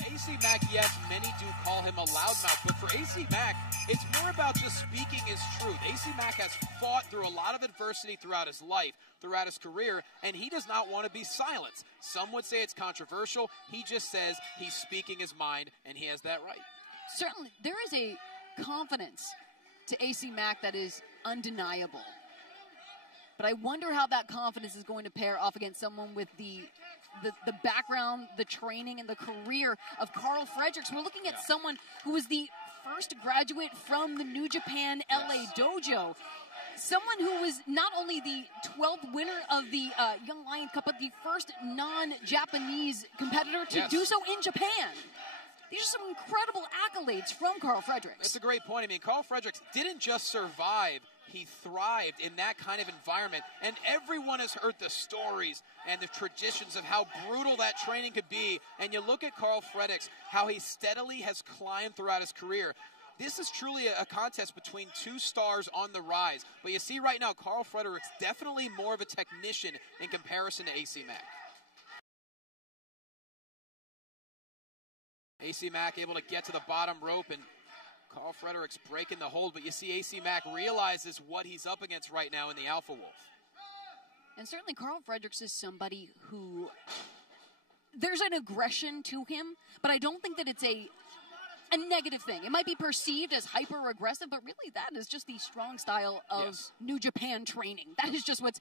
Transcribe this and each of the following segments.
AC Mack, yes, many do call him a loudmouth, but for AC Mack, it's more about just speaking his truth. AC Mack has fought through a lot of adversity throughout his life, throughout his career, and he does not want to be silenced. Some would say it's controversial. He just says he's speaking his mind, and he has that right. Certainly, there is a confidence to AC Mack that is undeniable. But I wonder how that confidence is going to pair off against someone with the background, the training, and the career of Karl Fredericks. We're looking at someone who was the first graduate from the New Japan LA dojo. Someone who was not only the 12th winner of the Young Lion Cup, but the first non-Japanese competitor to do so in Japan. These are some incredible accolades from Karl Fredericks. That's a great point. I mean, Karl Fredericks didn't just survive, he thrived in that kind of environment. And everyone has heard the stories and the traditions of how brutal that training could be. And you look at Karl Fredericks, how he steadily has climbed throughout his career. This is truly a contest between two stars on the rise. But you see right now, Karl Fredericks definitely more of a technician in comparison to AC Mack. AC Mack able to get to the bottom rope, and Karl Fredericks breaking the hold, but you see AC Mack realizes what he's up against right now in the Alpha Wolf. And certainly Karl Fredericks is somebody who, there's an aggression to him, but I don't think that it's a negative thing. It might be perceived as hyper-aggressive, but really that is just the strong style of New Japan training. That is just what's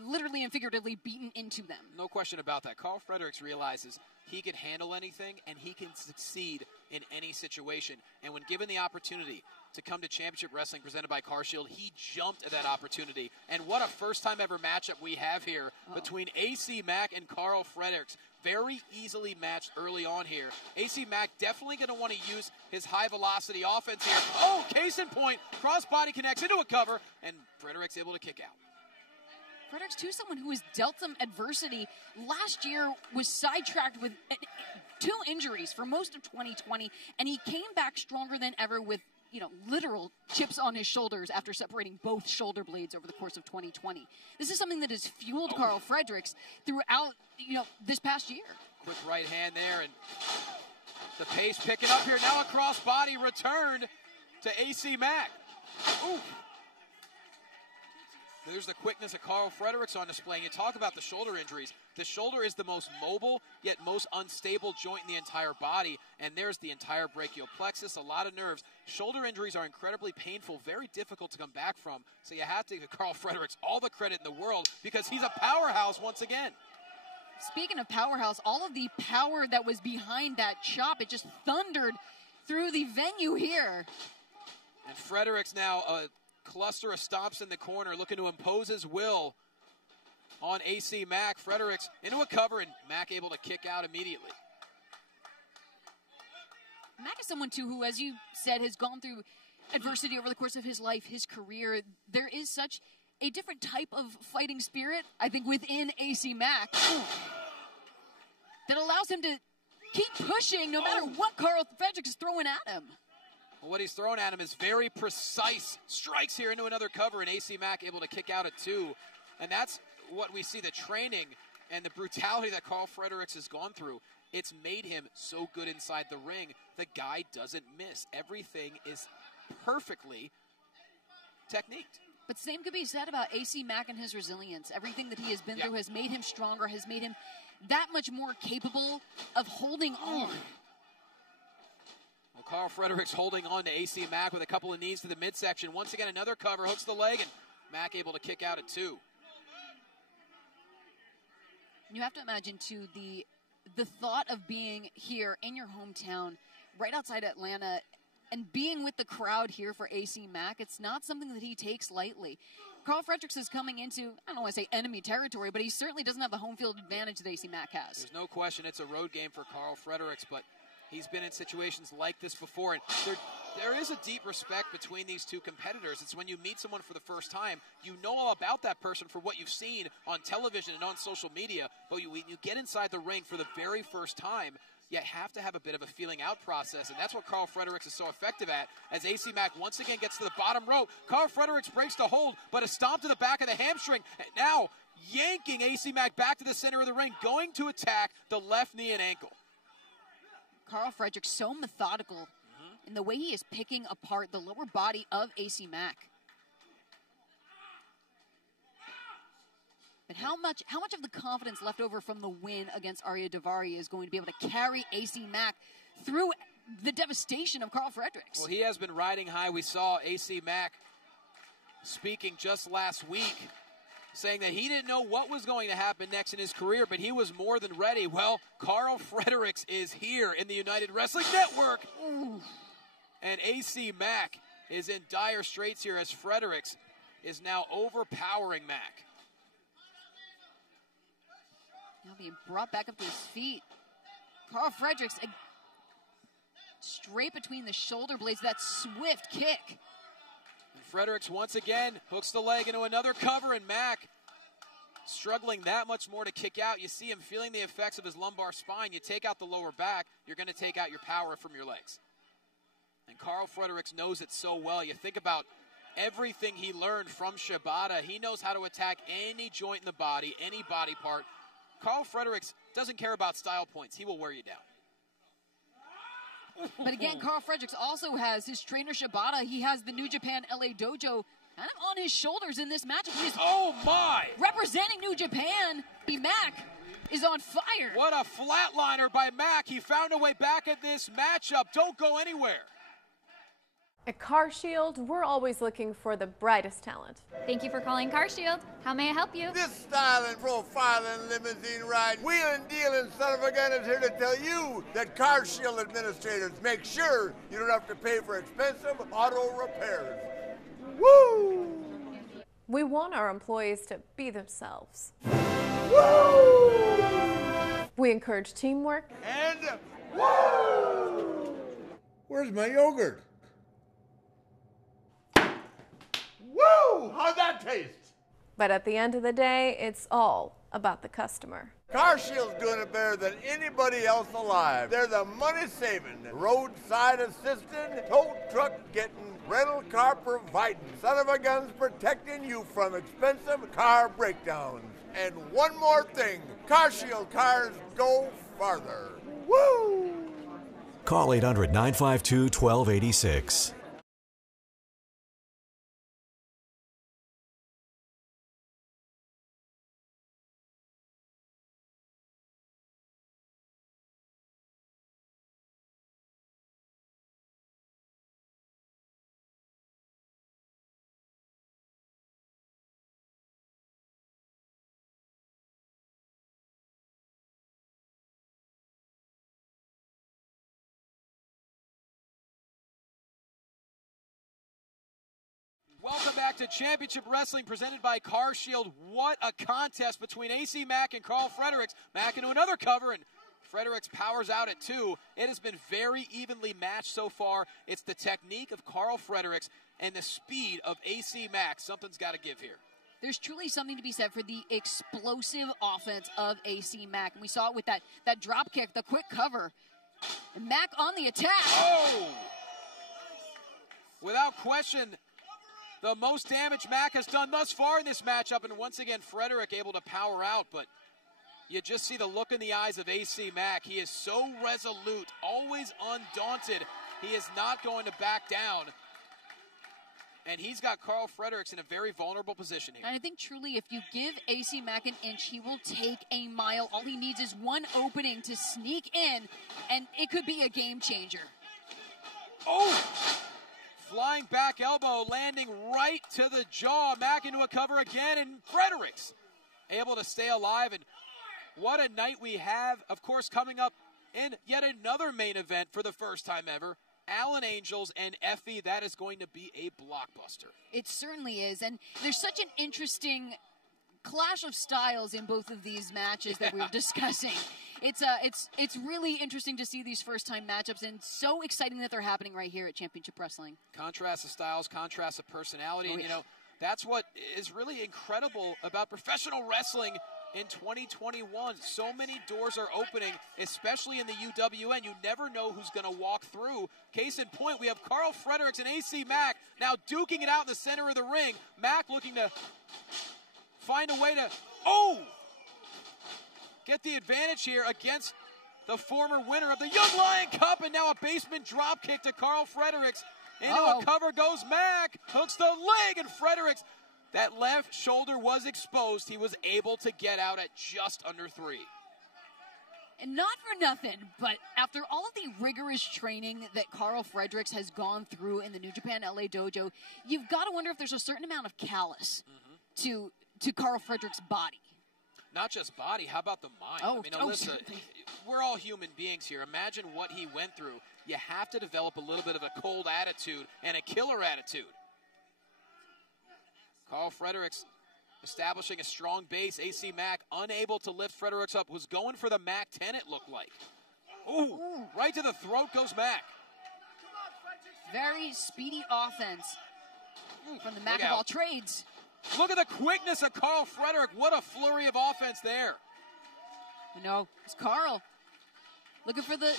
literally and figuratively beaten into them. No question about that. Karl Fredericks realizes he can handle anything and he can succeed in any situation. And when given the opportunity to come to Championship Wrestling presented by CarShield, he jumped at that opportunity. And what a first-time ever matchup we have here between AC Mack and Karl Fredericks. Very easily matched early on here. AC Mack definitely going to want to use his high-velocity offense here. Oh, case in point, crossbody connects into a cover, and Fredericks able to kick out. Fredericks, too, someone who has dealt some adversity. Last year was sidetracked with 2 injuries for most of 2020, and he came back stronger than ever with, literal chips on his shoulders after separating both shoulder blades over the course of 2020. This is something that has fueled Karl Fredericks throughout, this past year. Quick right hand there, and the pace picking up here. Now a crossbody return to AC Mack. Ooh. There's the quickness of Karl Fredericks on display. And you talk about the shoulder injuries. The shoulder is the most mobile, yet most unstable joint in the entire body. And there's the entire brachial plexus, a lot of nerves. Shoulder injuries are incredibly painful, very difficult to come back from. So you have to give Karl Fredericks all the credit in the world because he's a powerhouse once again. Speaking of powerhouse, all of the power that was behind that chop, it just thundered through the venue here. And Fredericks now cluster of stomps in the corner, looking to impose his will on AC Mack. Fredericks into a cover, and Mack able to kick out immediately. Mack is someone, too, who, as you said, has gone through adversity over the course of his life, his career. There is such a different type of fighting spirit, I think, within AC Mack that allows him to keep pushing no matter what Karl Fredericks is throwing at him. Well, what he's throwing at him is very precise strikes here into another cover, and AC Mack able to kick out at 2. And that's what we see, the training and the brutality that Karl Fredericks has gone through. It's made him so good inside the ring. The guy doesn't miss. Everything is perfectly techniqued. But same could be said about AC Mack and his resilience. Everything that he has been through has made him stronger, has made him that much more capable of holding on. Well, Karl Fredericks holding on to AC Mack with a couple of knees to the midsection. Once again, another cover, hooks the leg, and Mack able to kick out at 2. You have to imagine, too, the thought of being here in your hometown, right outside Atlanta, and being with the crowd here for AC Mack, it's not something that he takes lightly. Karl Fredericks is coming into, I don't want to say enemy territory, but he certainly doesn't have the home field advantage that AC Mack has. There's no question it's a road game for Karl Fredericks, but he's been in situations like this before, and there is a deep respect between these two competitors. It's when you meet someone for the first time, you know all about that person for what you've seen on television and on social media, but when you get inside the ring for the very first time, you have to have a bit of a feeling out process, and that's what Karl Fredericks is so effective at, as AC Mack once again gets to the bottom rope. Karl Fredericks breaks the hold, but a stomp to the back of the hamstring, and now yanking AC Mack back to the center of the ring, going to attack the left knee and ankle. Karl Fredericks so methodical in the way he is picking apart the lower body of AC Mack. But how much of the confidence left over from the win against Arya Daivari is going to be able to carry AC Mack through the devastation of Karl Fredericks? Well, he has been riding high. We saw AC Mack speaking just last week, saying that he didn't know what was going to happen next in his career, but he was more than ready. Well, Karl Fredericks is here in the United Wrestling Network. Ooh. And AC Mack is in dire straits here as Fredericks is now overpowering Mack. Now being brought back up to his feet. Karl Fredericks straight between the shoulder blades, that swift kick. And Fredericks once again hooks the leg into another cover, and Mack struggling that much more to kick out. You see him feeling the effects of his lumbar spine. You take out the lower back, you're going to take out your power from your legs. And Karl Fredericks knows it so well. You think about everything he learned from Shibata. He knows how to attack any joint in the body, any body part. Karl Fredericks doesn't care about style points. He will wear you down. But again, Karl Fredericks also has his trainer Shibata. He has the New Japan LA Dojo kind of on his shoulders in this matchup. He's representing New Japan. Mack is on fire. What a flatliner by Mack. He found a way back at this matchup. Don't go anywhere. At CarShield, we're always looking for the brightest talent. Thank you for calling CarShield. How may I help you? This styling, profiling, limousine ride, wheeling, dealing son of a gun is here to tell you that CarShield administrators make sure you don't have to pay for expensive auto repairs. Woo! We want our employees to be themselves. Woo! We encourage teamwork. And woo! Where's my yogurt? Woo! How'd that taste? But at the end of the day, it's all about the customer. CarShield's doing it better than anybody else alive. They're the money-saving, roadside assisting, tow truck getting, rental car providing, son of a guns protecting you from expensive car breakdowns. And one more thing, CarShield cars go farther. Woo! Call 800-952-1286. Welcome back to Championship Wrestling presented by CarShield. What a contest between AC Mack and Karl Fredericks. Mack into another cover, and Fredericks powers out at two. It has been very evenly matched so far. It's the technique of Karl Fredericks and the speed of AC Mack. Something's got to give here. There's truly something to be said for the explosive offense of AC Mack. And we saw it with that drop kick, the quick cover. And Mack on the attack. Oh! Without question, the most damage Mack has done thus far in this matchup, and once again, Frederick able to power out, but you just see the look in the eyes of AC Mack. He is so resolute, always undaunted. He is not going to back down, and he's got Karl Fredericks in a very vulnerable position here. And I think truly if you give AC Mack an inch, he will take a mile. All he needs is one opening to sneak in, and it could be a game changer. Oh! Flying back elbow, landing right to the jaw. Mack into a cover again, and Fredericks able to stay alive. And what a night we have, of course, coming up in yet another main event for the first time ever. Allen Angels and Effie, that is going to be a blockbuster. It certainly is, and there's such an interesting clash of styles in both of these matches that we're discussing. It's really interesting to see these first-time matchups, and so exciting that they're happening right here at Championship Wrestling. Contrast of styles, contrast of personality, and you know, that's what is really incredible about professional wrestling in 2021. So many doors are opening, especially in the UWN. You never know who's going to walk through. Case in point, we have Karl Fredericks and AC Mack now duking it out in the center of the ring. Mack looking to find a way to, get the advantage here against the former winner of the Young Lion Cup, and now a basement drop kick to Karl Fredericks. Into a cover goes Mack, hooks the leg, and Fredericks, that left shoulder was exposed. He was able to get out at just under 3. And not for nothing, but after all of the rigorous training that Karl Fredericks has gone through in the New Japan LA dojo, you've got to wonder if there's a certain amount of callous to Karl Fredericks' body. Not just body, how about the mind? I mean, Alyssa, we're all human beings here. Imagine what he went through. You have to develop a little bit of a cold attitude and a killer attitude. Karl Fredericks establishing a strong base. AC Mack unable to lift Fredericks up. Was going for the Mack 10, it looked like. Ooh, right to the throat goes Mack. Very speedy offense from the Mack of all trades. Look at the quickness of Karl Fredericks. What a flurry of offense there. You know, it's Karl looking for the...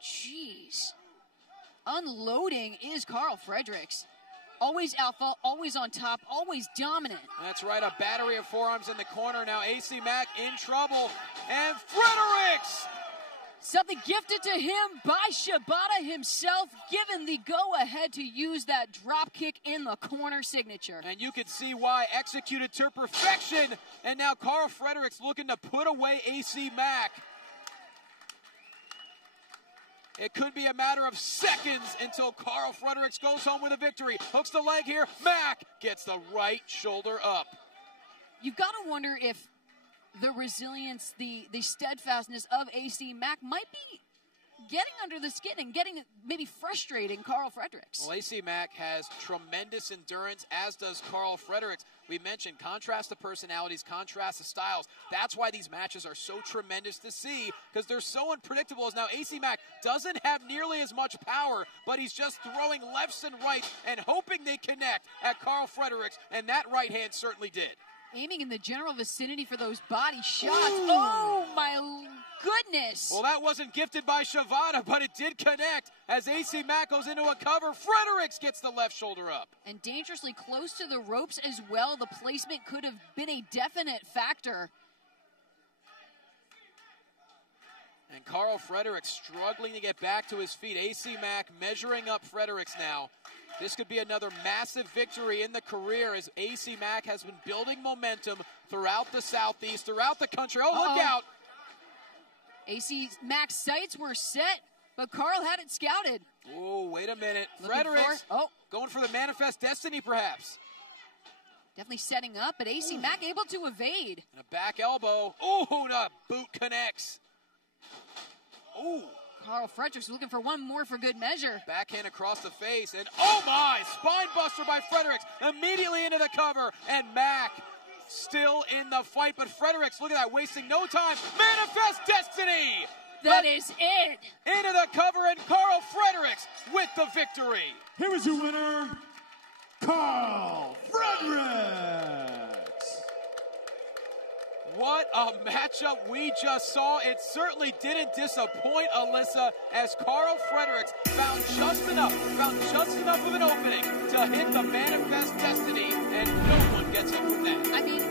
Jeez. Unloading is Karl Fredericks. Always alpha, always on top, always dominant. That's right, a battery of forearms in the corner. Now AC Mack in trouble. And Fredericks! Something gifted to him by Shibata himself, given the go-ahead to use that drop kick in the corner signature. And you can see why, executed to perfection. And now Karl Fredericks looking to put away AC Mack. It could be a matter of seconds until Karl Fredericks goes home with a victory. Hooks the leg here. Mack gets the right shoulder up. You've got to wonder if the resilience, the steadfastness of AC Mack might be getting under the skin and getting maybe frustrating Karl Fredericks. Well, AC Mack has tremendous endurance, as does Karl Fredericks. We mentioned contrast the personalities, contrast the styles. That's why these matches are so tremendous to see, because they're so unpredictable. As now AC Mack doesn't have nearly as much power, but he's just throwing lefts and rights and hoping they connect at Karl Fredericks, and that right hand certainly did. Aiming in the general vicinity for those body shots. Oh, my goodness. Well, that wasn't gifted by Shibata, but it did connect as AC Mack goes into a cover. Fredericks gets the left shoulder up. And dangerously close to the ropes as well. The placement could have been a definite factor. And Karl Fredericks struggling to get back to his feet. AC Mack measuring up Fredericks now. This could be another massive victory in the career, as AC Mack has been building momentum throughout the Southeast, throughout the country. Oh, look out. AC Mack's sights were set, but Karl had it scouted. Oh, wait a minute. Fredericks going for the manifest destiny, perhaps. Definitely setting up, but AC Mack able to evade. And a back elbow. Oh, the boot connects. Oh. Karl Fredericks looking for one more for good measure. Backhand across the face, and oh my, spine buster by Fredericks, immediately into the cover, and Mack still in the fight, but Fredericks, look at that, wasting no time. Manifest destiny! That is it! Into the cover, and Karl Fredericks with the victory. Here is your winner, Karl Fredericks. What a matchup we just saw. It certainly didn't disappoint, Alyssa, as Karl Fredericks found just enough of an opening to hit the manifest destiny, and no one gets it from that. I mean,